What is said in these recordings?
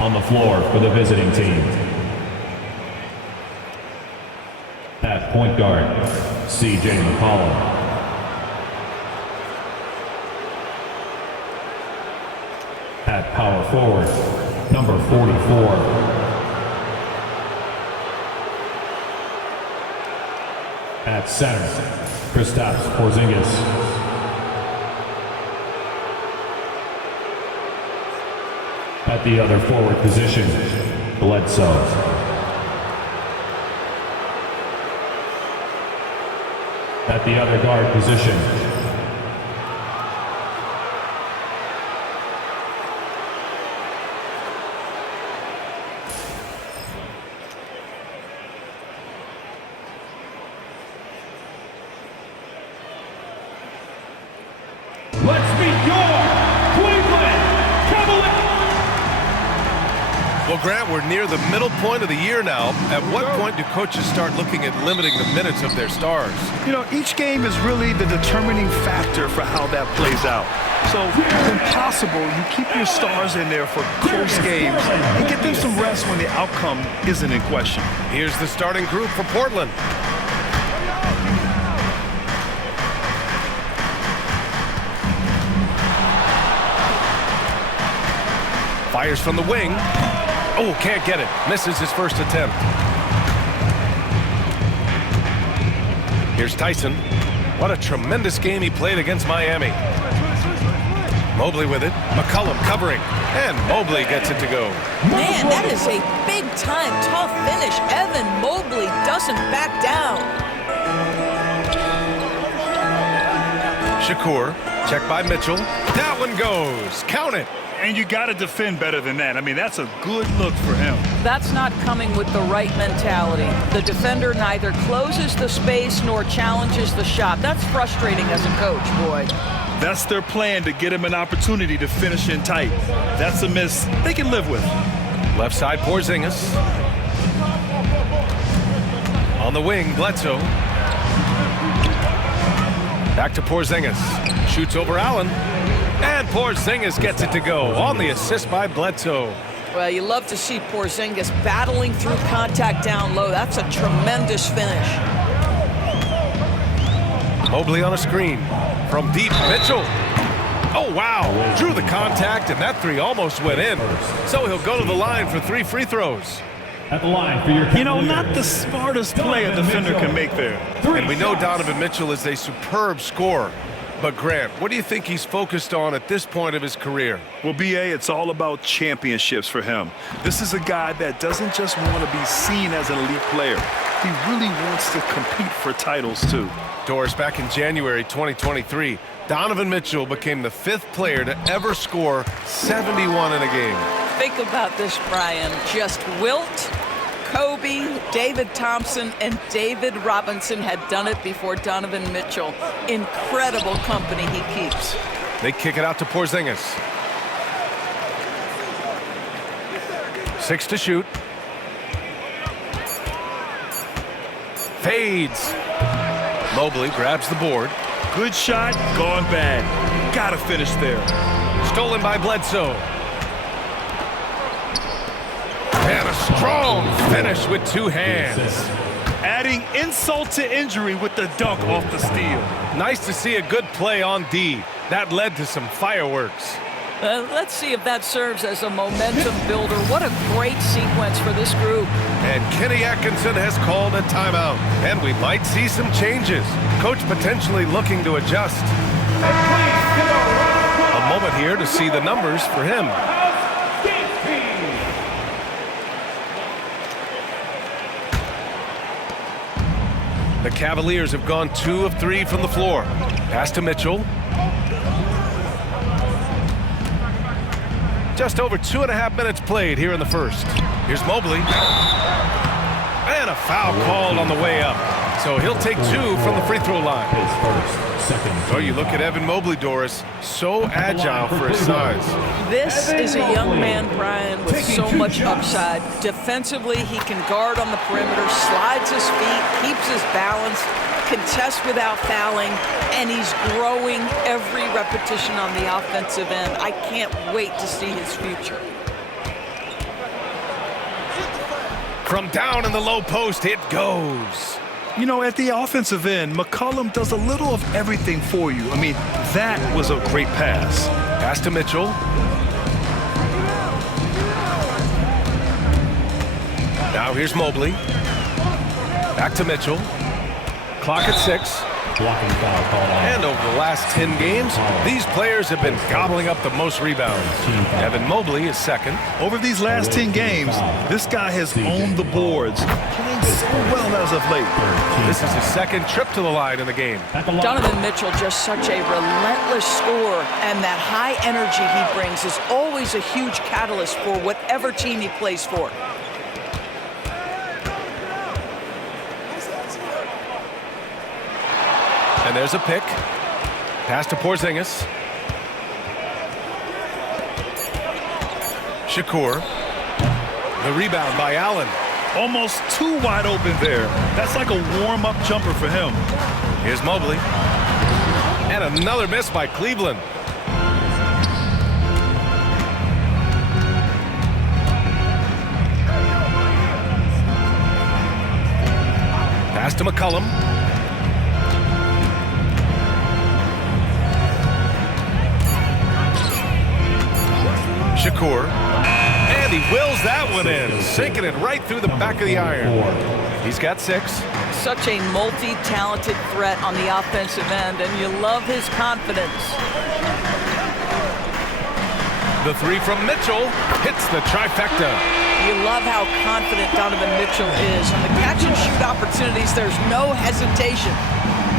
On the floor for the visiting team. At point guard, C.J. McCollum. At power forward, number 44. At center, Kristaps Porzingis. At the other forward position, Bledsoe. At the other guard position, let's meet your Cleveland Cavaliers. Well, Grant, we're near the middle point of the year now. At what point do coaches start looking at limiting the minutes of their stars? You know, each game is really the determining factor for how that plays out. So, when possible, you keep your stars in there for close games and get them some rest when the outcome isn't in question. Here's the starting group for Portland. Fires from the wing. Oh, can't get it. Misses his first attempt. Here's Tyson. What a tremendous game he played against Miami. Mobley with it. McCollum covering. And Mobley gets it to go. Man, that is a big-time tough finish. Evan Mobley doesn't back down. Shakur. Check by Mitchell. That one goes. Count it. And you got to defend better than that. I mean, that's a good look for him. That's not coming with the right mentality. The defender neither closes the space nor challenges the shot. That's frustrating as a coach, boy. That's their plan, to get him an opportunity to finish in tight. That's a miss they can live with. Left side, Porzingis. On the wing, Bledsoe. Back to Porzingis. Shoots over Allen. And Porzingis gets it to go on the assist by Bledsoe. Well, you love to see Porzingis battling through contact down low. That's a tremendous finish. Mobley on a screen. From deep, Mitchell. Oh, wow. Drew the contact, and that three almost went in. So he'll go to the line for 3 free throws. At the line for your You know, not the smartest play a defender can make there. And we know Donovan Mitchell is a superb scorer. But Grant, what do you think he's focused on at this point of his career? Well, B.A., it's all about championships for him. This is a guy that doesn't just want to be seen as an elite player. He really wants to compete for titles, too. Doris, back in January 2023, Donovan Mitchell became the 5th player to ever score 71 in a game. Think about this, Brian. Just Wilt, Kobe, David Thompson, and David Robinson had done it before Donovan Mitchell. Incredible company he keeps. They kick it out to Porzingis. 6 to shoot. Fades. Mobley grabs the board. Good shot, gone bad. Gotta finish there. Stolen by Bledsoe. And a strong finish with 2 hands. Adding insult to injury with the dunk off the steal. Nice to see a good play on D. That led to some fireworks. Let's see if that serves as a momentum builder. What a great sequence for this group. And Kenny Atkinson has called a timeout. And we might see some changes. Coach potentially looking to adjust. A moment here to see the numbers for him. The Cavaliers have gone 2 of 3 from the floor. Pass to Mitchell. Just over 2.5 minutes played here in the first. Here's Mobley. And a foul called on the way up. So he'll take 2 from the free throw line. His first, second. So you look at Evan Mobley, Doris, so agile for his size. This is a young man, Brian, with so much upside. Defensively, he can guard on the perimeter, slides his feet, keeps his balance, contests without fouling, and he's growing every repetition on the offensive end. I can't wait to see his future. From down in the low post, it goes. You know, at the offensive end, McCollum does a little of everything for you. I mean, that was a great pass. Pass to Mitchell. Now here's Mobley. Back to Mitchell. Clock at 6. Blocking foul called on. And over the last 10 games, these players have been gobbling up the most rebounds. Evan Mobley is second. Over these last 10 games, this guy has owned the boards, playing so well as of late. This is his second trip to the line in the game. Donovan Mitchell, just such a relentless scorer, and that high energy he brings is always a huge catalyst for whatever team he plays for. And there's a pick. Pass to Porzingis. Shakur. The rebound by Allen. Almost too wide open there. That's like a warm-up jumper for him. Here's Mobley. And another miss by Cleveland. Pass to McCollum. Shakur. And he wills that one in, sinking it right through the back of the iron. He's got 6. Such a multi-talented threat on the offensive end, and you love his confidence. The 3 from Mitchell hits the trifecta. You love how confident Donovan Mitchell is. On the catch-and-shoot opportunities, there's no hesitation.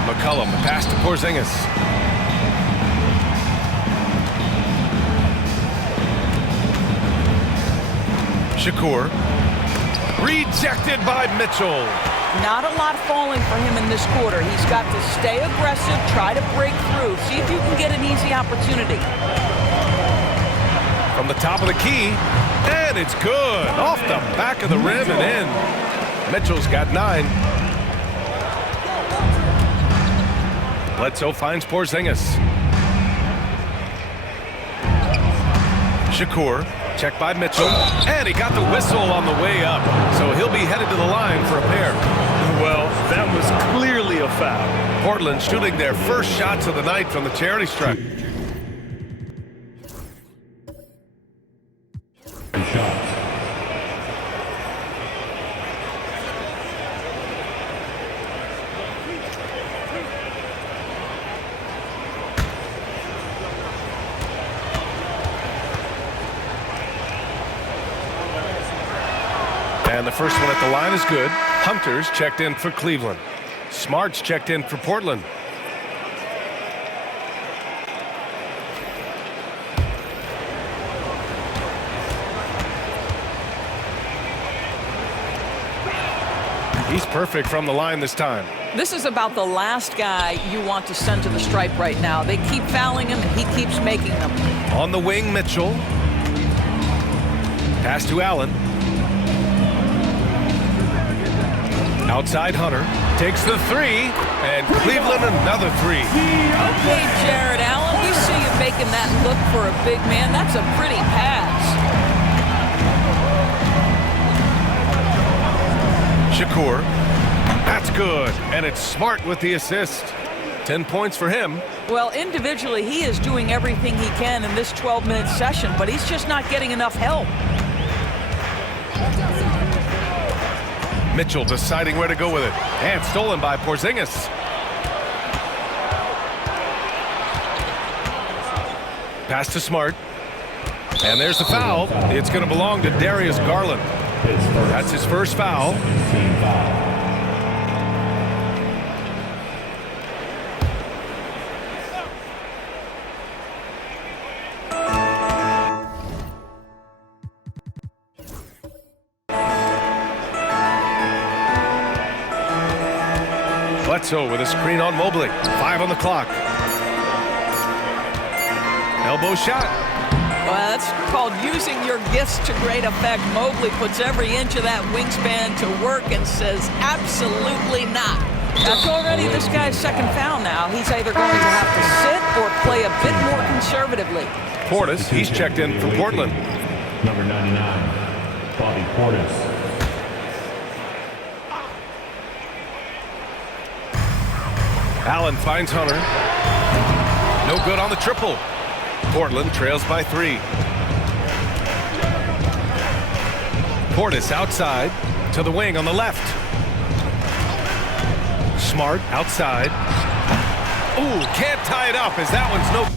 McCollum, pass to Porzingis. Shakur. Rejected by Mitchell. Not a lot falling for him in this quarter. He's got to stay aggressive, try to break through, see if you can get an easy opportunity. From the top of the key, and it's good. Off the back of the rim and in. Mitchell's got 9. Bledsoe finds Porzingis. Shakur. Check by Mitchell, and he got the whistle on the way up, so he'll be headed to the line for a pair. Well, that was clearly a foul. Portland shooting their first shots of the night from the charity stripe. Shots. And the first one at the line is good. Hunter's checked in for Cleveland. Smart's checked in for Portland. He's perfect from the line this time. This is about the last guy you want to send to the stripe right now. They keep fouling him, and he keeps making them. On the wing, Mitchell. Pass to Allen. Outside Hunter. Takes the 3, and Cleveland another 3. Okay, Jared Allen, we see you making that look for a big man. That's a pretty pass. Shakur. That's good, and it's Smart with the assist. 10 points for him. Well, individually, he is doing everything he can in this 12-minute session, but he's just not getting enough help. Mitchell deciding where to go with it. And stolen by Porzingis. Pass to Smart. And there's the foul. It's going to belong to Darius Garland. That's his first foul. Team foul. Bledsoe with a screen on Mobley. 5 on the clock. Elbow shot. Well, that's called using your gifts to great effect. Mobley puts every inch of that wingspan to work and says, absolutely not. That's already this guy's second foul now. He's either going to have to sit or play a bit more conservatively. Portis, he's checked in for Portland. Number 99, Bobby Portis. Allen finds Hunter. No good on the triple. Portland trails by 3. Portis outside to the wing on the left. Smart outside. Ooh, can't tie it up as that one's no.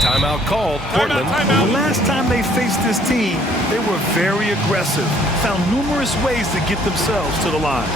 Timeout called. Portland. The last time they faced this team, they were very aggressive, found numerous ways to get themselves to the line.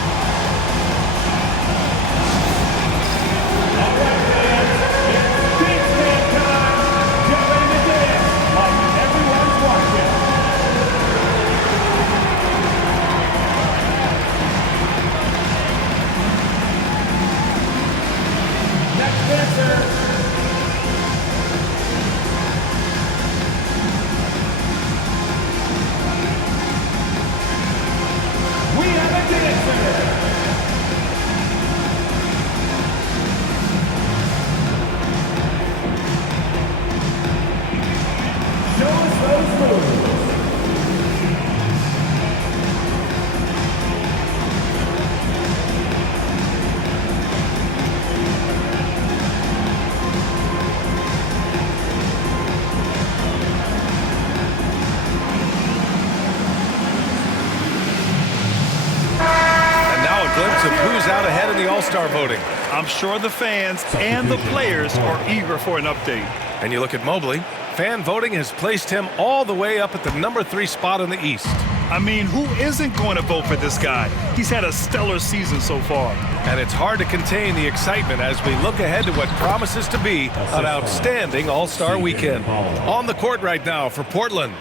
Of who's out ahead in the All-Star voting. I'm sure the fans and the players are eager for an update. And you look at Mobley. Fan voting has placed him all the way up at the number 3 spot in the East. I mean, who isn't going to vote for this guy? He's had a stellar season so far. And it's hard to contain the excitement as we look ahead to what promises to be an outstanding All-Star weekend. On the court right now for Portland.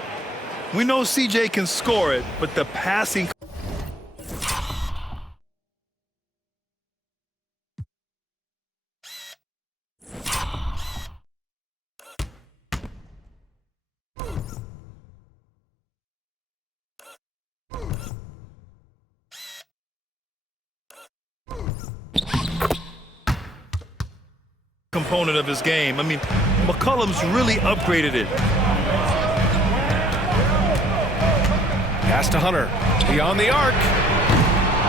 We know CJ can score it, but the passing... component of his game. I mean, McCollum's really upgraded it. Pass to Hunter. Beyond the arc.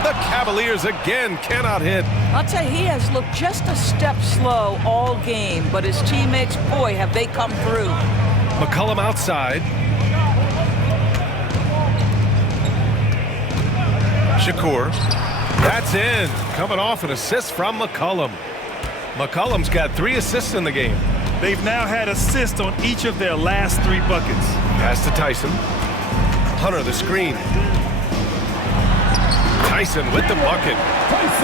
The Cavaliers again cannot hit. I'll tell you, he has looked just a step slow all game, but his teammates, boy, have they come through. McCollum outside. Shakur. That's in. Coming off an assist from McCollum. McCollum's got 3 assists in the game. They've now had assists on each of their last 3 buckets. Pass to Tyson. Hunter the screen. Tyson with the bucket.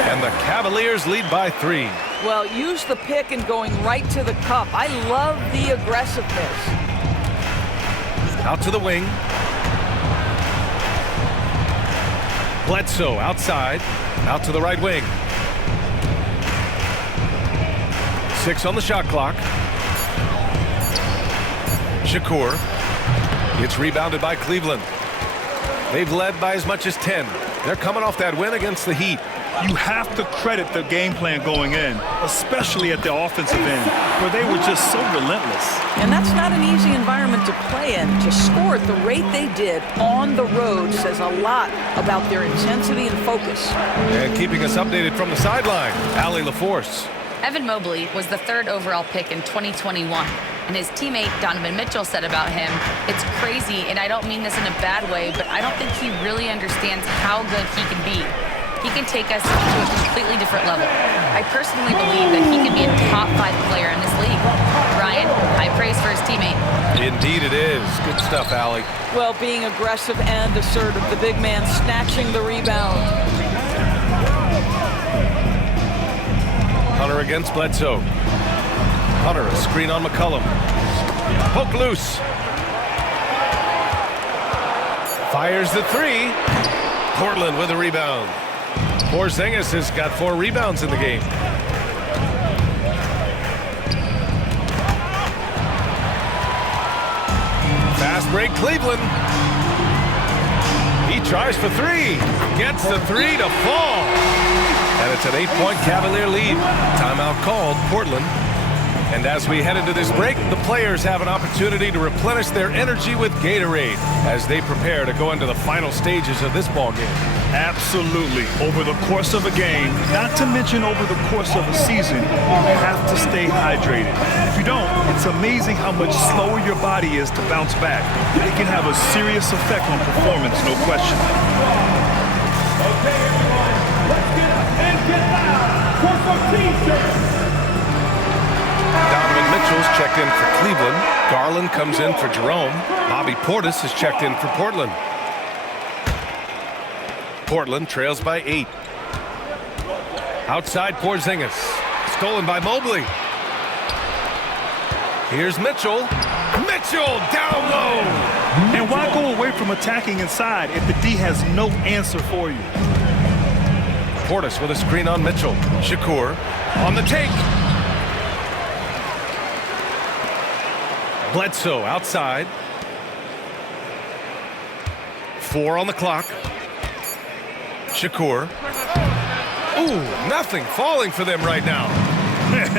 And the Cavaliers lead by 3. Well, use the pick and going right to the cup. I love the aggressiveness. Out to the wing. Bledsoe outside. Out to the right wing. 6 on the shot clock. Shakur. It's rebounded by Cleveland. They've led by as much as 10. They're coming off that win against the Heat. You have to credit the game plan going in, especially at the offensive end, where they were just so relentless. And that's not an easy environment to play in. To score at the rate they did on the road says a lot about their intensity and focus. And keeping us updated from the sideline, Allie LaForce. Evan Mobley was the 3rd overall pick in 2021, and his teammate Donovan Mitchell said about him, "It's crazy, and I don't mean this in a bad way, but I don't think he really understands how good he can be. He can take us to a completely different level. I personally believe that he can be a top 5 player in this league." Ryan, high praise for his teammate. Indeed it is. Good stuff, Allie. Well, being aggressive and assertive, the big man snatching the rebound. Hunter against Bledsoe. Hunter, a screen on McCollum. Poke loose. Fires the three. Portland with a rebound. Porzingis has got 4 rebounds in the game. Fast break, Cleveland. He tries for 3. Gets the 3 to fall. And it's an 8-point Cavalier lead. Timeout called, Portland. And as we head into this break, the players have an opportunity to replenish their energy with Gatorade as they prepare to go into the final stages of this ball game. Absolutely. Over the course of a game, not to mention over the course of a season, you have to stay hydrated. If you don't, it's amazing how much slower your body is to bounce back. It can have a serious effect on performance, no question. Okay, everyone, let's get up and get loud for some team service. Donovan Mitchell's checked in for Cleveland. Garland comes in for Jerome. Bobby Portis is checked in for Portland. Portland trails by 8. Outside Porzingis. Stolen by Mobley. Here's Mitchell. Mitchell down low. And why go away from attacking inside if the D has no answer for you? Portis with a screen on Mitchell. Shakur on the take. Bledsoe outside. 4 on the clock. Shakur. Ooh, nothing falling for them right now.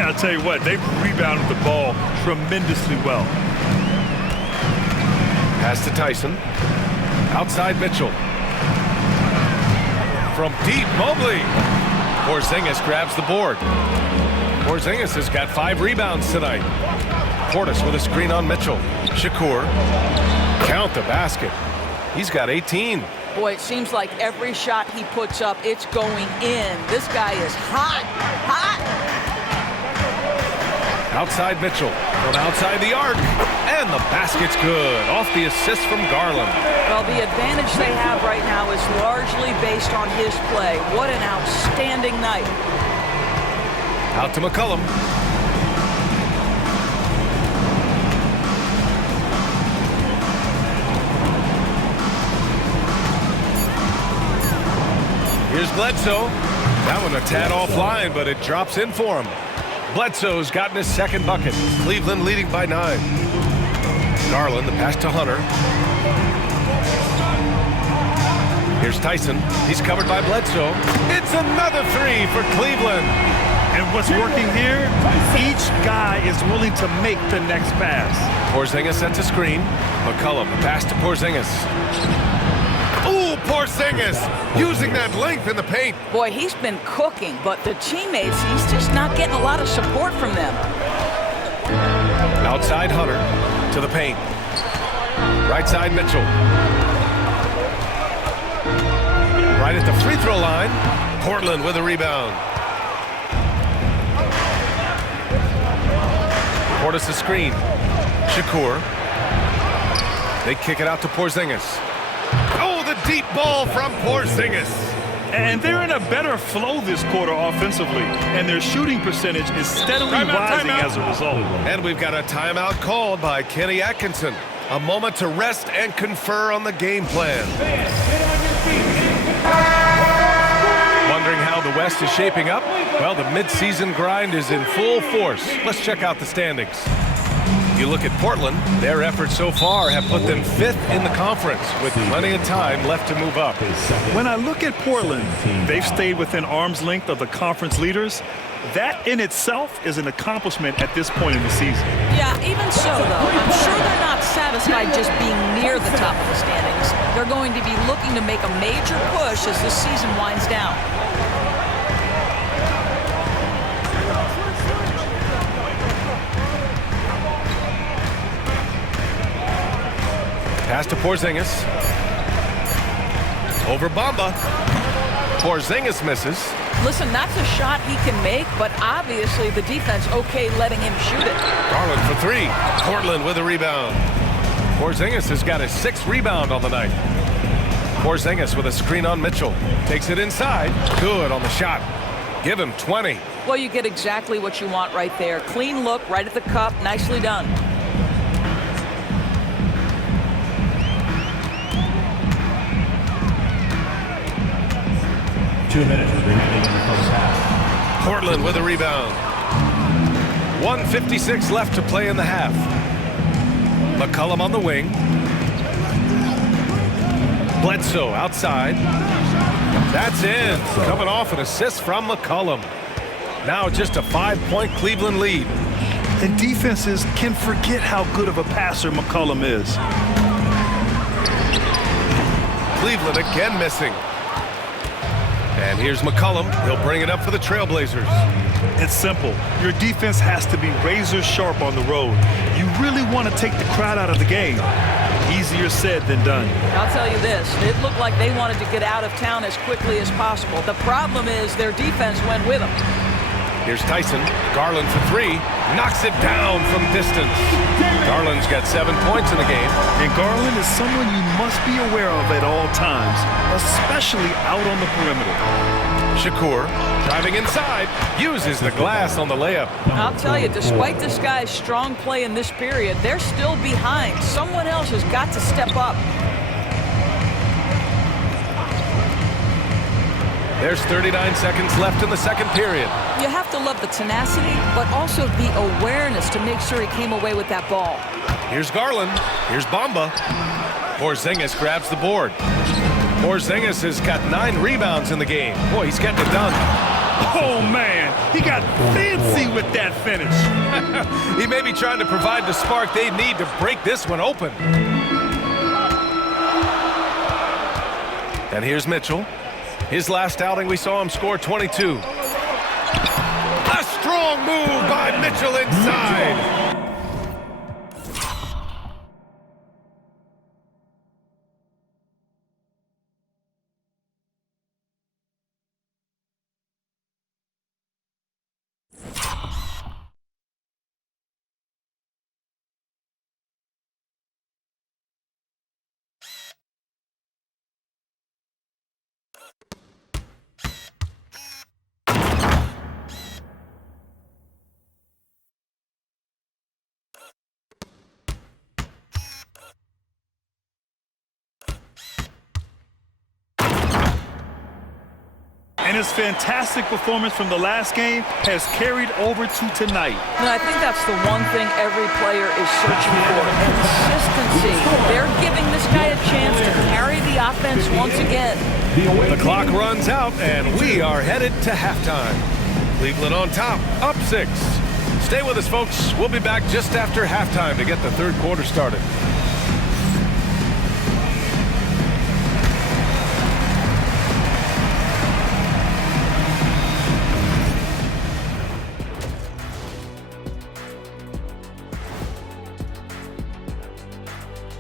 I'll tell you what, they've rebounded the ball tremendously well. Pass to Tyson. Outside Mitchell. From deep, Mobley. Porzingis grabs the board. Porzingis has got 5 rebounds tonight. Portis with a screen on Mitchell. Shakur. Count the basket. He's got 18. Boy, it seems like every shot he puts up, it's going in. This guy is hot, hot. Outside Mitchell. From outside the arc. And the basket's good. Off the assist from Garland. Well, the advantage they have right now is largely based on his play. What an outstanding night. Out to McCollum. Here's Bledsoe. That one a tad offline, but it drops in for him. Bledsoe's gotten his 2nd bucket. Cleveland leading by 9. Garland, the pass to Hunter. Here's Tyson. He's covered by Bledsoe. It's another 3 for Cleveland. And what's working here, each guy is willing to make the next pass. Porzingis sets a screen. McCollum, the pass to Porzingis. Ooh, Porzingis using that length in the paint. Boy, he's been cooking, but the teammates, he's just not getting a lot of support from them. Outside Hunter to the paint. Right side Mitchell. Right at the free throw line. Portland with a rebound. Portis a screen. Shakur. They kick it out to Porzingis. Oh, the deep ball from Porzingis. And they're in a better flow this quarter offensively, and their shooting percentage is steadily rising as a result. And we've got a timeout called by Kenny Atkinson. A moment to rest and confer on the game plan. Wondering how the West is shaping up? Well, the midseason grind is in full force. Let's check out the standings. You look at Portland, their efforts so far have put them 5th in the conference with plenty of time left to move up. When I look at Portland, they've stayed within arm's length of the conference leaders. That in itself is an accomplishment at this point in the season. Yeah, even so, though, I'm sure they're not satisfied just being near the top of the standings. They're going to be looking to make a major push as the season winds down. Pass to Porzingis. Over Bamba. Porzingis misses. Listen, that's a shot he can make, but obviously the defense okay letting him shoot it. Garland for 3. Portland with a rebound. Porzingis has got his 6th rebound on the night. Porzingis with a screen on Mitchell. Takes it inside. Good on the shot. Give him 20. Well, you get exactly what you want right there. Clean look, right at the cup. Nicely done. Two minutes remaining in the first half. Portland with a rebound. 1:56 left to play in the half. McCollum on the wing. Bledsoe outside. That's in. Coming off an assist from McCollum. Now just a 5-point Cleveland lead. And defenses can forget how good of a passer McCollum is. Cleveland again missing. And here's McCollum. He'll bring it up for the Trailblazers. It's simple. Your defense has to be razor sharp on the road. You really want to take the crowd out of the game. Easier said than done. I'll tell you this. It looked like they wanted to get out of town as quickly as possible. The problem is their defense went with them. Here's Tyson. Garland for three. Knocks it down from distance. Garland's got 7 points in the game. And Garland is someone you must be aware of at all times, especially out on the perimeter. Shakur driving inside. Uses the glass on the layup. I'll tell you, despite this guy's strong play in this period, they're still behind. Someone else has got to step up. There's 39 seconds left in the second period. You have to love the tenacity, but also the awareness to make sure he came away with that ball. Here's Garland. Here's Bamba. Porzingis grabs the board. Porzingis has got 9 rebounds in the game. Boy, he's getting it done. Oh, man. He got fancy with that finish. He may be trying to provide the spark they need to break this one open. And here's Mitchell. His last outing, we saw him score 22. A strong move by Mitchell inside. And his fantastic performance from the last game has carried over to tonight. And I think that's the one thing every player is searching for, consistency. They're giving this guy a chance to carry the offense once again. The clock runs out, and we are headed to halftime. Cleveland on top, up 6. Stay with us, folks. We'll be back just after halftime to get the third quarter started.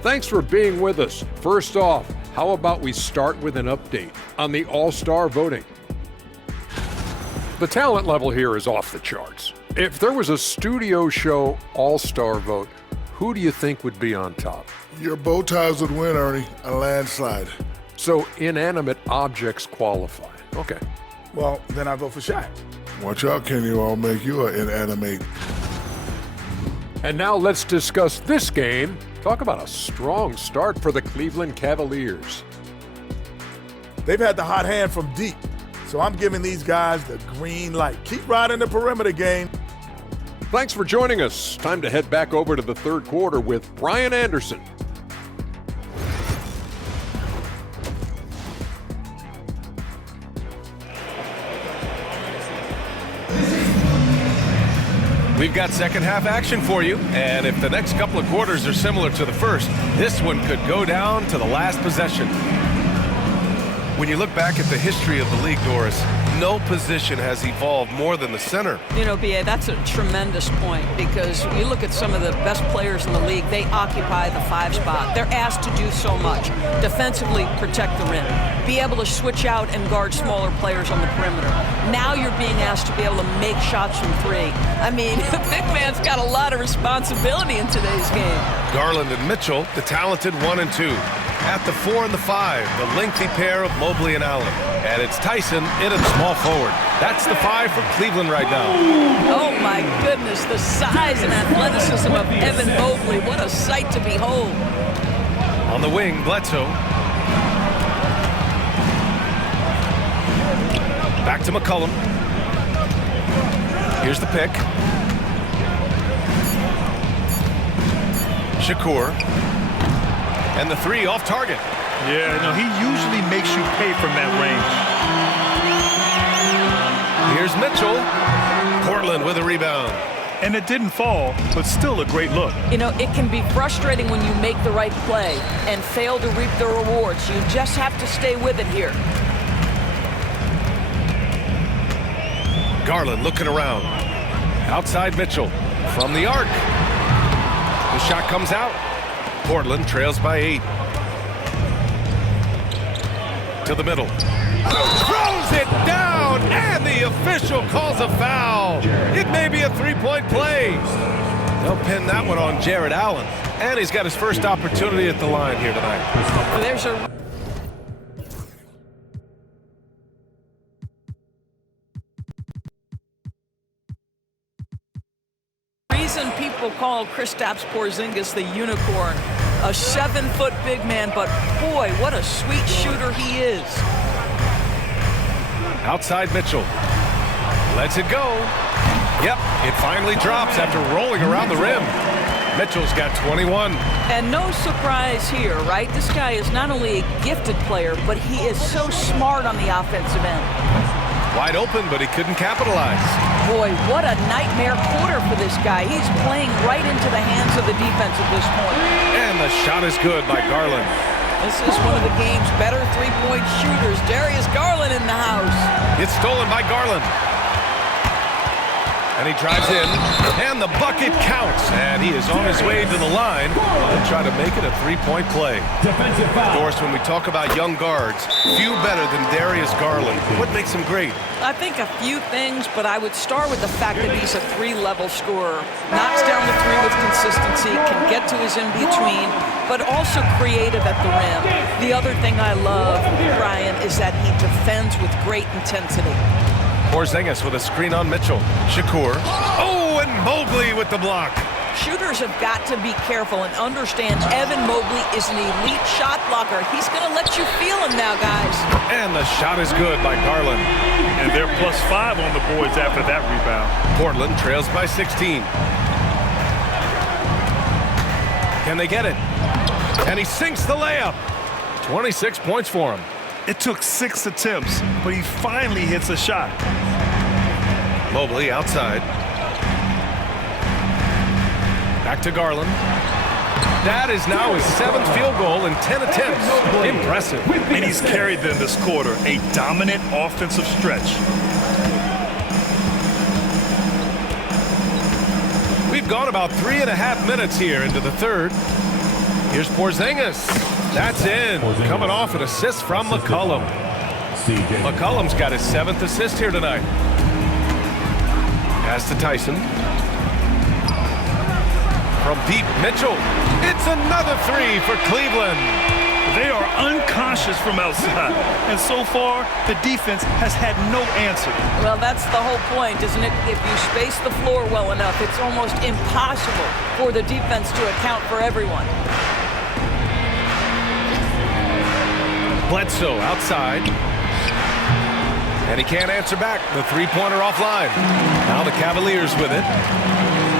Thanks for being with us. First off, how about we start with an update on the All-Star voting? The talent level here is off the charts. If there was a studio show All-Star vote, who do you think would be on top? Your bow ties would win, Ernie, a landslide. So inanimate objects qualify. Okay. Well, then I vote for Shaq. Watch out, Kenny, or I'll make you an inanimate. And now let's discuss this game. Talk about a strong start for the Cleveland Cavaliers. They've had the hot hand from deep, so I'm giving these guys the green light. Keep riding the perimeter game. Thanks for joining us. Time to head back over to the third quarter with Brian Anderson. We've got second half action for you, and if the next couple of quarters are similar to the first, this one could go down to the last possession. When you look back at the history of the league, Doris, no position has evolved more than the center. You know, B.A., that's a tremendous point because you look at some of the best players in the league, they occupy the 5 spot. They're asked to do so much. Defensively, protect the rim. Be able to switch out and guard smaller players on the perimeter. Now you're being asked to be able to make shots from 3. I mean, the big man's got a lot of responsibility in today's game. Garland and Mitchell, the talented 1 and 2. At the 4 and the 5, the lengthy pair of Mobley and Allen. And it's Tyson in at small forward. That's the 5 for Cleveland right now. Oh, my goodness, the size and athleticism of Evan Mobley. What a sight to behold. On the wing, Bledsoe. Back to McCollum. Here's the pick. Shakur. And the 3 off target. Yeah, no, he usually makes you pay from that range. Here's Mitchell. Portland with a rebound. And it didn't fall, but still a great look. You know, it can be frustrating when you make the right play and fail to reap the rewards. You just have to stay with it here. Garland looking around. Outside Mitchell. From the arc. The shot comes out. Portland trails by 8. To the middle. Throws it down, and the official calls a foul. It may be a 3-point play. They'll pin that one on Jared Allen. And he's got his first opportunity at the line here tonight. There's a reason people call Kristaps Porzingis the unicorn. A 7-foot big man, but boy, what a sweet shooter he is. Outside Mitchell. Lets it go. Yep, it finally drops after rolling around the rim. Mitchell's got 21. And no surprise here, right? This guy is not only a gifted player, but he is so smart on the offensive end. Wide open, but he couldn't capitalize. Boy, what a nightmare quarter for this guy. He's playing right into the hands of the defense at this point. And the shot is good by Garland. This is one of the game's better three-point shooters. Darius Garland in the house. It's stolen by Garland. And he drives in, and the bucket counts. And he is on his way to the line to try to make it a 3-point play. Doris, when we talk about young guards, few better than Darius Garland. What makes him great? I think a few things, but I would start with the fact that he's a 3-level scorer. Knocks down the 3 with consistency, can get to his in-between, but also creative at the rim. The other thing I love, Brian, is that he defends with great intensity. Porzingis with a screen on Mitchell. Shakur. Oh, and Mobley with the block. Shooters have got to be careful and understand Evan Mobley is an elite shot blocker. He's going to let you feel him now, guys. And the shot is good by Garland. And they're +5 on the boards after that rebound. Portland trails by 16. Can they get it? And he sinks the layup. 26 points for him. It took 6 attempts, but he finally hits a shot. Mobley outside. Back to Garland. That is now his 7th field goal in 10 attempts. Impressive. And he's carried them this quarter, a dominant offensive stretch. We've gone about 3.5 minutes here into the third. Here's Porzingis. That's in. Coming off an assist from McCollum. McCollum's got his 7th assist here tonight. Pass to Tyson. From deep, Mitchell. It's another 3 for Cleveland. They are unconscious from outside, and so far, the defense has had no answer. Well, that's the whole point, isn't it? If you space the floor well enough, it's almost impossible for the defense to account for everyone. Bledsoe outside. And he can't answer back. The 3-pointer offline. Now the Cavaliers with it.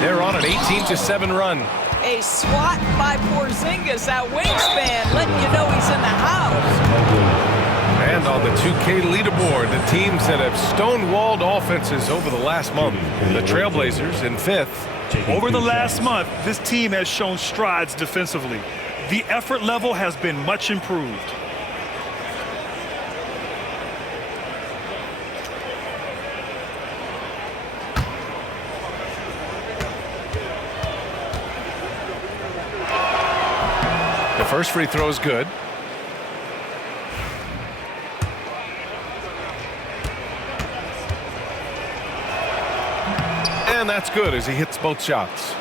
They're on an 18-7 run. A swat by Porzingis, that wingspan, letting you know he's in the house. And on the 2K leaderboard, the teams that have stonewalled offenses over the last month. The Trailblazers in 5th. Over the last month, this team has shown strides defensively. The effort level has been much improved. The first free throw is good. And that's good as he hits both shots.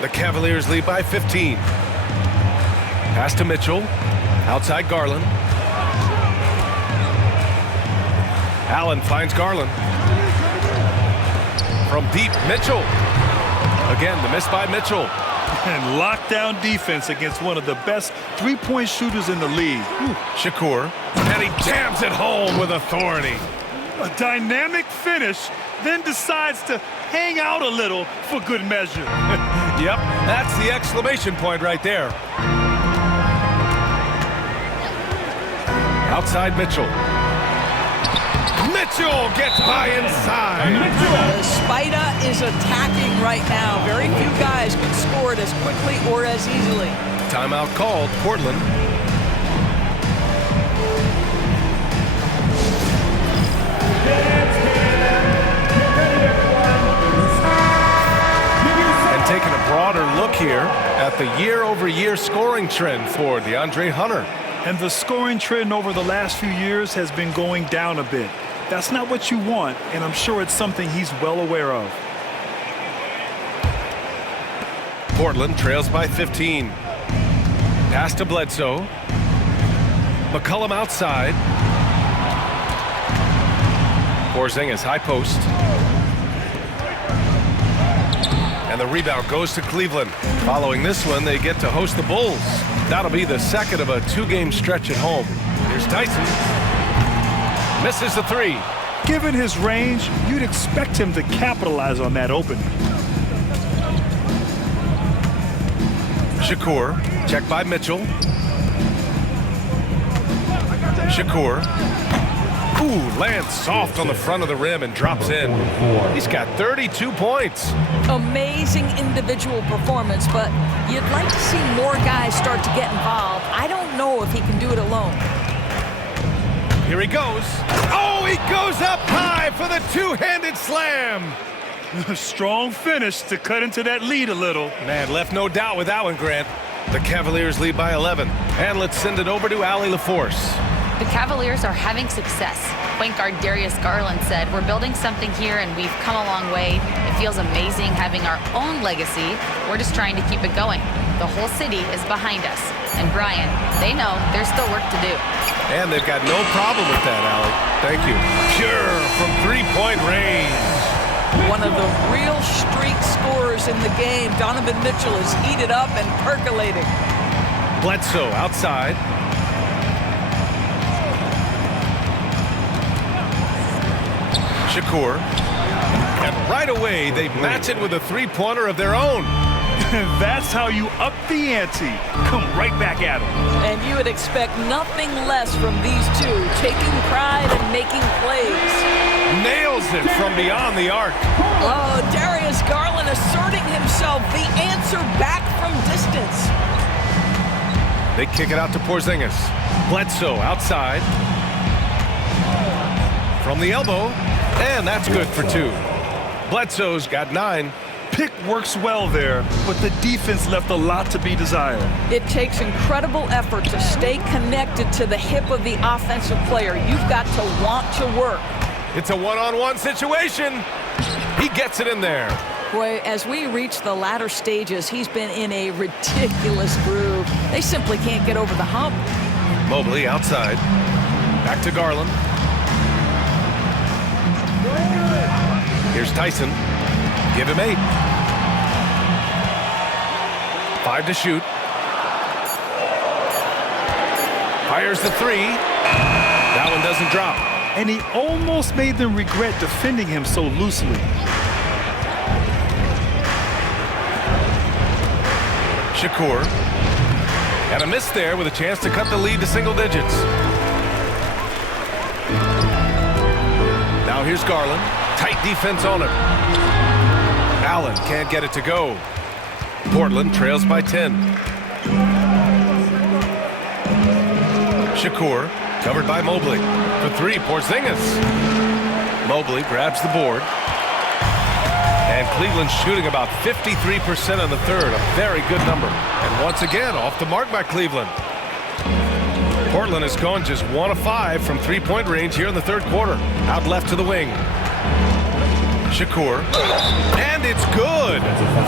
The Cavaliers lead by 15. Pass to Mitchell. Outside Garland. Allen finds Garland. From deep, Mitchell. Again, the miss by Mitchell. And lockdown defense against one of the best three-point shooters in the league. Shakur. And he jams it home with authority. A dynamic finish, then decides to hang out a little for good measure. Yep, that's the exclamation point right there. Outside Mitchell. Mitchell gets by inside. The Spida is attacking right now. Very few guys can score it as quickly or as easily. Timeout called, Portland. And taking a broader look here at the year-over-year scoring trend for DeAndre Hunter. And the scoring trend over the last few years has been going down a bit. That's not what you want, and I'm sure it's something he's well aware of. Portland trails by 15. Pass to Bledsoe. McCollum outside. Porzingis high post. And the rebound goes to Cleveland. Following this one, they get to host the Bulls. That'll be the second of a two-game stretch at home. Here's Tyson. Misses the three. Given his range, you'd expect him to capitalize on that opening. Shakur, checked by Mitchell. Shakur. Ooh, lands soft on the front of the rim and drops in. He's got 32 points. Amazing individual performance, but you'd like to see more guys start to get involved. I don't know if he can do it alone. Here he goes. Oh, he goes up high for the two-handed slam. Strong finish to cut into that lead a little. Man, left no doubt with that one, Grant. The Cavaliers lead by 11. And let's send it over to Allie LaForce. The Cavaliers are having success. Point guard Darius Garland said, "We're building something here and we've come a long way. It feels amazing having our own legacy. We're just trying to keep it going. The whole city is behind us." And Brian, they know there's still work to do. And they've got no problem with that, Allie. Thank you. Pure from three-point range. One of the real streak scorers in the game. Donovan Mitchell is heated up and percolating. Bledsoe outside. Shakur. And right away, they match it with a three-pointer of their own. That's how you up the ante. Come right back at him. And you would expect nothing less from these two, taking pride and making plays. Nails it from beyond the arc. Oh, Darius Garland asserting himself, the answer back from distance. They kick it out to Porzingis. Bledsoe outside. From the elbow. And that's good for two. Bledsoe's got 9. Pick works well there, but the defense left a lot to be desired. It takes incredible effort to stay connected to the hip of the offensive player. You've got to want to work. It's a one-on-one situation. He gets it in there. Boy, as we reach the latter stages, he's been in a ridiculous groove. They simply can't get over the hump. Mobley outside. Back to Garland. Here's Tyson. Give him 8. 5 to shoot. Fires the 3. That one doesn't drop. And he almost made them regret defending him so loosely. Shakur. And a miss there with a chance to cut the lead to single digits. Now here's Garland. Tight defense on him. Allen can't get it to go. Portland trails by 10. Shakur covered by Mobley. For 3, Porzingis. Mobley grabs the board. And Cleveland's shooting about 53% on the third. A very good number. And once again, off the mark by Cleveland. Portland has gone just 1 of 5 from three-point range here in the third quarter. Out left to the wing. Shakur. And it's good.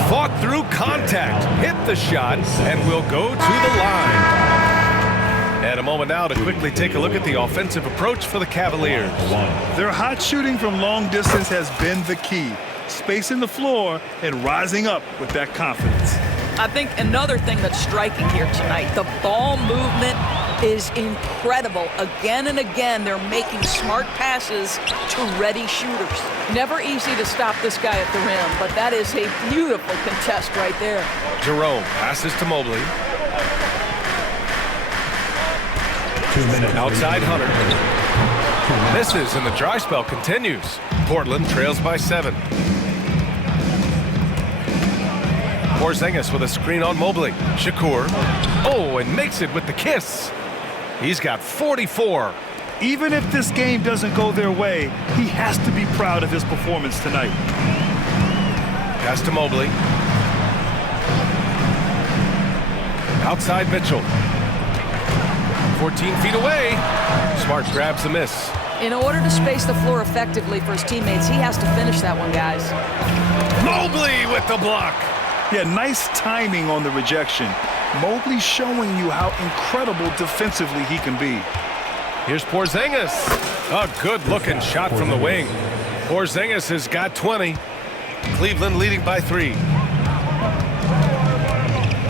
Fought through contact. Hit the shot and will go to the line. And a moment now to quickly take a look at the offensive approach for the Cavaliers. Their hot shooting from long distance has been the key. Spacing the floor and rising up with that confidence. I think another thing that's striking here tonight, the ball movement is incredible. Again and again, they're making smart passes to ready shooters. Never easy to stop this guy at the rim, but that is a beautiful contest right there. Jerome passes to Mobley. 2 minutes. Outside Hunter. Misses and the dry spell continues. Portland trails by 7. Porzingis with a screen on Mobley. Shakur. Oh, and makes it with the kiss. He's got 44. Even if this game doesn't go their way, he has to be proud of his performance tonight. Pass to Mobley. Outside Mitchell. 14 feet away. Smart grabs the miss. In order to space the floor effectively for his teammates, he has to finish that one, guys. Mobley with the block. Yeah, nice timing on the rejection. Mobley showing you how incredible defensively he can be. Here's Porzingis. A good-looking shot from the wing. Porzingis has got 20. Cleveland leading by 3.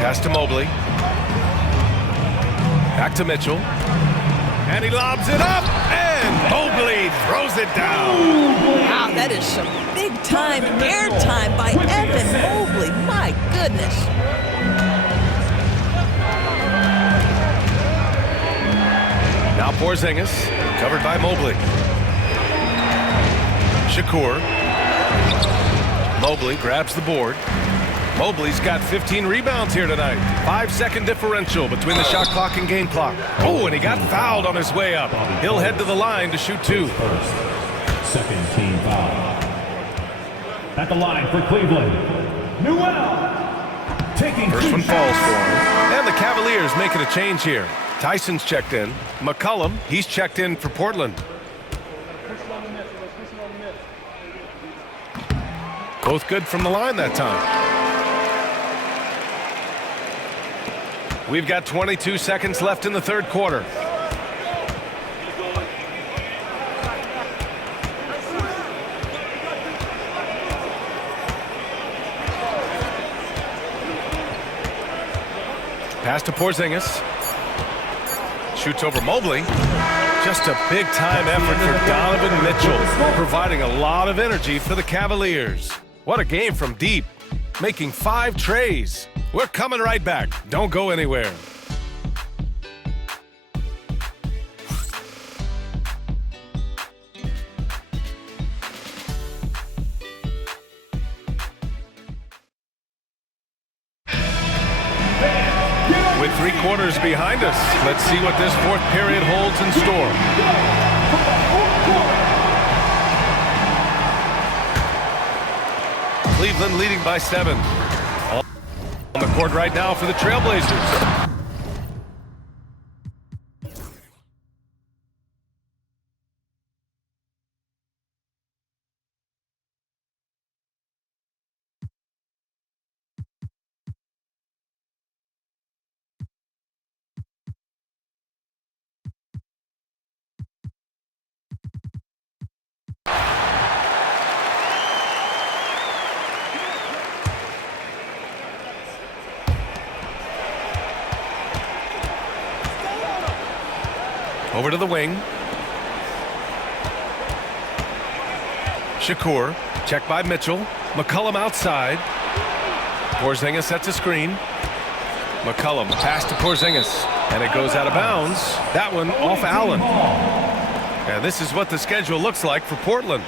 Pass to Mobley. Back to Mitchell. And he lobs it up. And Mobley throws it down. Wow, that is some big-time airtime by Evan Mobley. My goodness. Now Porzingis, covered by Mobley. Shakur. Mobley grabs the board. Mobley's got 15 rebounds here tonight. 5-second differential between the shot clock and game clock. Oh, and he got fouled on his way up. He'll head to the line to shoot 2. Second team foul. At the line for Cleveland, Newell. Taking First one falls for him. And the Cavaliers making a change here. Tyson's checked in. McCollum, he's checked in for Portland. Both good from the line that time. We've got 22 seconds left in the third quarter. Pass to Porzingis. Shoots over Mobley. Just a big-time effort for Donovan Mitchell, providing a lot of energy for the Cavaliers. What a game from deep, making 5 trays. We're coming right back. Don't go anywhere. With 3 quarters behind us, let's see what this fourth period holds in store. Cleveland leading by 7. On the court right now for the Trailblazers. Over to the wing. Shakur, checked by Mitchell. McCollum outside. Porzingis sets a screen. McCollum, pass to Porzingis. And it goes out of bounds. That one off Allen. And this is what the schedule looks like for Portland.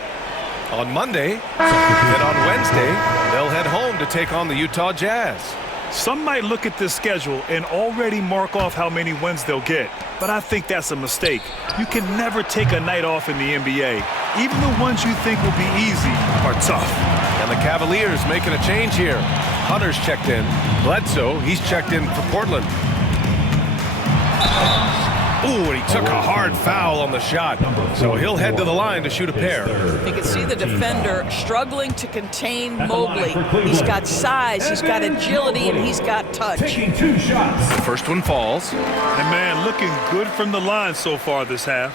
On Monday, then on Wednesday, they'll head home to take on the Utah Jazz. Some might look at this schedule and already mark off how many wins they'll get. But I think that's a mistake. You can never take a night off in the NBA. Even the ones you think will be easy are tough. And the Cavaliers making a change here. Hunter's checked in. Bledsoe, he's checked in for Portland. Ooh, and he took a hard foul on the shot. So he'll head to the line to shoot a pair. You can see the defender struggling to contain Mobley. He's got size, he's got agility, and he's got touch. Taking 2 shots. The first one falls. And man, looking good from the line so far this half.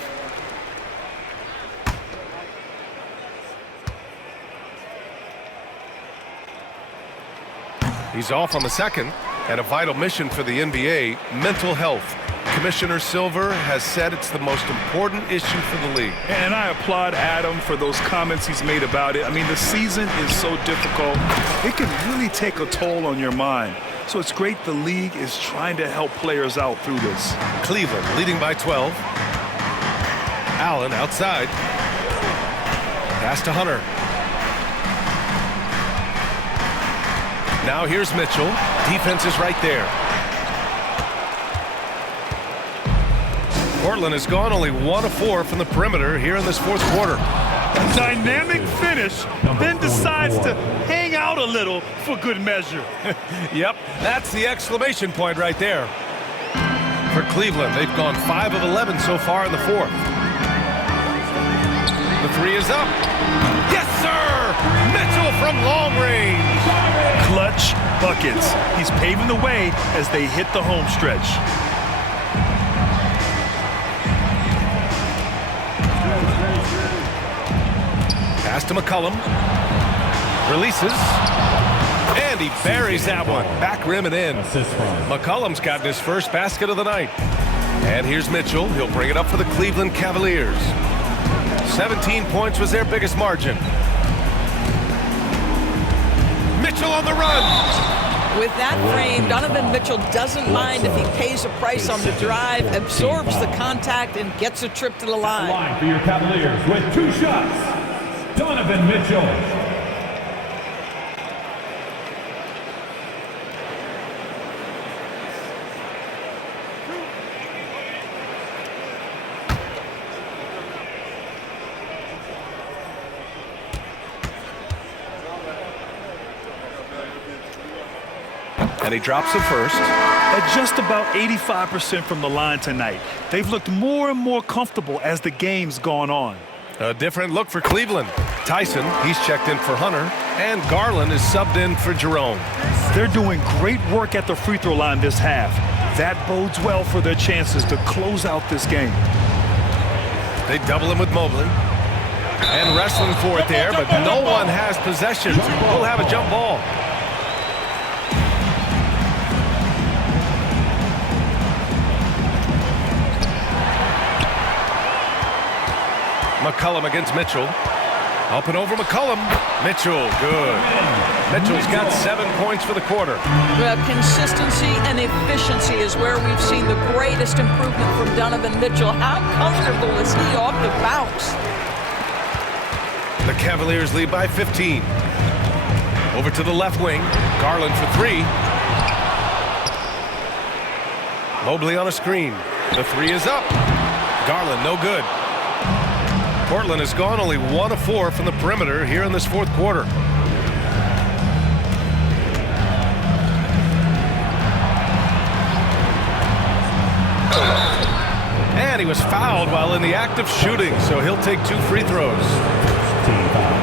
He's off on the second, and a vital mission for the NBA, mental health. Commissioner Silver has said it's the most important issue for the league. And I applaud Adam for those comments he's made about it. I mean, the season is so difficult. It can really take a toll on your mind. So it's great the league is trying to help players out through this. Cleveland leading by 12. Allen outside. Pass to Hunter. Now here's Mitchell. Defense is right there. Portland has gone only 1 of 4 from the perimeter here in this fourth quarter. A dynamic finish, then decides to hang out a little for good measure. Yep, that's the exclamation point right there. For Cleveland, they've gone 5 of 11 so far in the fourth. The 3 is up. Yes, sir! Mitchell from long range. Clutch buckets. He's paving the way as they hit the home stretch. Pass to McCollum. Releases. And he buries that one. Back rim and in. McCollum's gotten his first basket of the night. And here's Mitchell. He'll bring it up for the Cleveland Cavaliers. 17 points was their biggest margin. Mitchell on the run. With that frame, Donovan Mitchell doesn't mind if he pays a price on the drive, absorbs the contact, and gets a trip to the line. Line for your Cavaliers with 2 shots. Donovan Mitchell. And he drops it first. At just about 85% from the line tonight. They've looked more and more comfortable as the game's gone on. A different look for Cleveland. Tyson, he's checked in for Hunter, and Garland is subbed in for Jerome. They're doing great work at the free throw line this half. That bodes well for their chances to close out this game. They double him with Mobley. And wrestling for it there, but no one has possession. We'll have a jump ball. McCollum against Mitchell. Up and over McCollum. Mitchell, good. Mitchell's got 7 points for the quarter. Well, consistency and efficiency is where we've seen the greatest improvement from Donovan Mitchell. How comfortable is he off the bounce? The Cavaliers lead by 15. Over to the left wing. Garland for 3. Mobley on a screen. The 3 is up. Garland, no good. Portland has gone only 1 of 4 from the perimeter here in this fourth quarter. And he was fouled while in the act of shooting, so he'll take 2 free throws.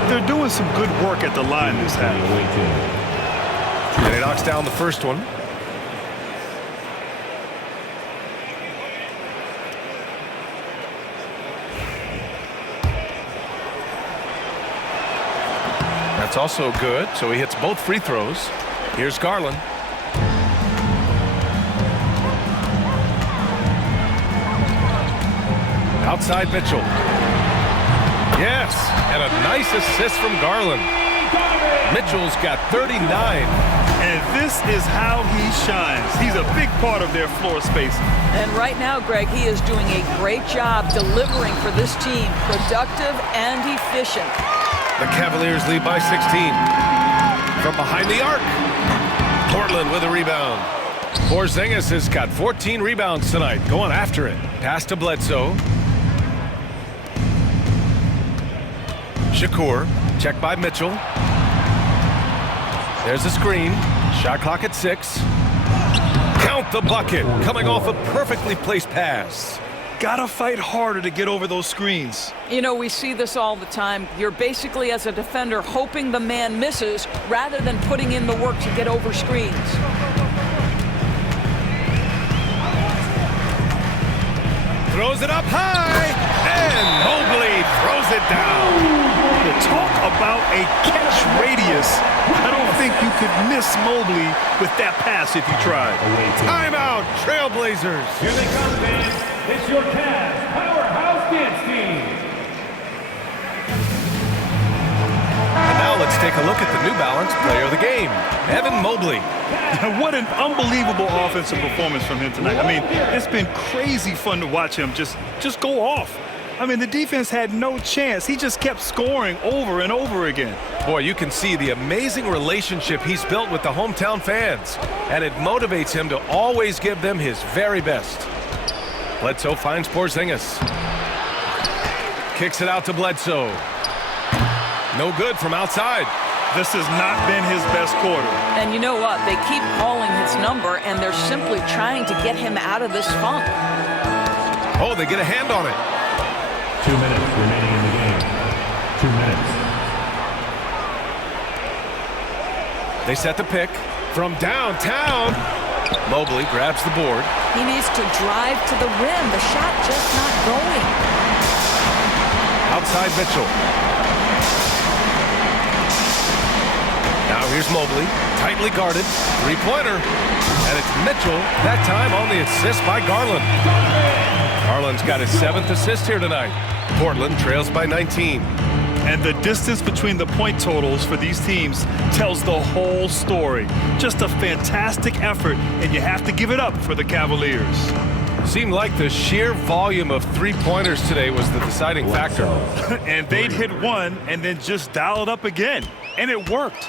They're doing some good work at the line this half. And he knocks down the first one. That's also good, so he hits both free throws. Here's Garland. Outside Mitchell. Yes, and a nice assist from Garland. Mitchell's got 39. And this is how he shines. He's a big part of their floor space. And right now, Greg, he is doing a great job delivering for this team. Productive and efficient. The Cavaliers lead by 16. From behind the arc. Portland with a rebound. Porzingis has got 14 rebounds tonight. Going after it. Pass to Bledsoe. Shakur. Checked by Mitchell. There's a screen. Shot clock at 6. Count the bucket. Coming off a perfectly placed pass. Gotta fight harder to get over those screens. You know, we see this all the time. You're basically, as a defender, hoping the man misses rather than putting in the work to get over screens. Throws it up high, and Mobley throws it down. To talk about a catch radius, I don't think you could miss Mobley with that pass if you tried. Timeout, Trailblazers. Here they come, fans. It's your Cavs Powerhouse Dance Team. And now let's take a look at the New Balance player of the game, Evan Mobley. What an unbelievable offensive performance from him tonight. I mean, it's been crazy fun to watch him just go off. I mean, the defense had no chance. He just kept scoring over and over again. Boy, you can see the amazing relationship he's built with the hometown fans, and it motivates him to always give them his very best. Bledsoe finds Porzingis. Kicks it out to Bledsoe. No good from outside. This has not been his best quarter. And you know what? They keep calling his number, and they're simply trying to get him out of this funk. Oh, they get a hand on it. 2 minutes remaining in the game. 2 minutes. They set the pick from downtown. Mobley grabs the board. He needs to drive to the rim. The shot just not going. Outside Mitchell. Now here's Mobley, tightly guarded, three-pointer. And it's Mitchell, that time on the assist by Garland. Garland's got his 7th assist here tonight. Portland trails by 19. And the distance between the point totals for these teams tells the whole story. Just a fantastic effort, and you have to give it up for the Cavaliers. Seemed like the sheer volume of three-pointers today was the deciding factor. And they'd hit one and then just dial it up again. And it worked.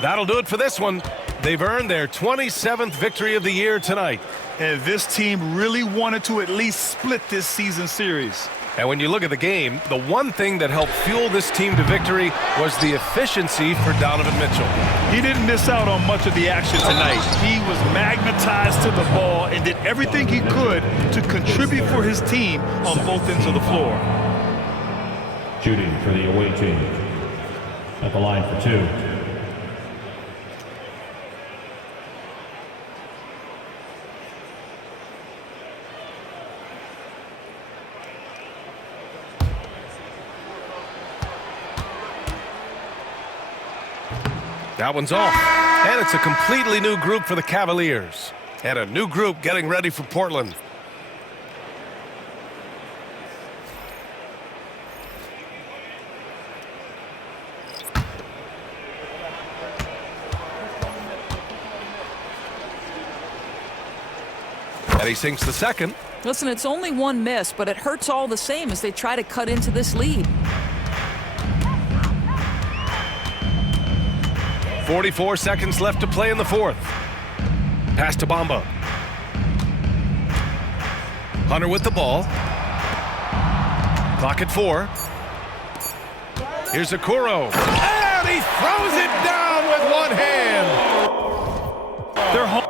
That'll do it for this one. They've earned their 27th victory of the year tonight. And this team really wanted to at least split this season series. And when you look at the game, the one thing that helped fuel this team to victory was the efficiency for Donovan Mitchell. He didn't miss out on much of the action tonight. He was magnetized to the ball and did everything he could to contribute for his team on both ends of the floor. Shooting for the away team. At the line for 2. That one's off. And it's a completely new group for the Cavaliers. And a new group getting ready for Portland. And he sinks the second. Listen, it's only one miss, but it hurts all the same as they try to cut into this lead. 44 seconds left to play in the fourth. Pass to Bamba. Hunter with the ball. Clock at 4. Here's Okoro. And he throws it down with one hand. They're home.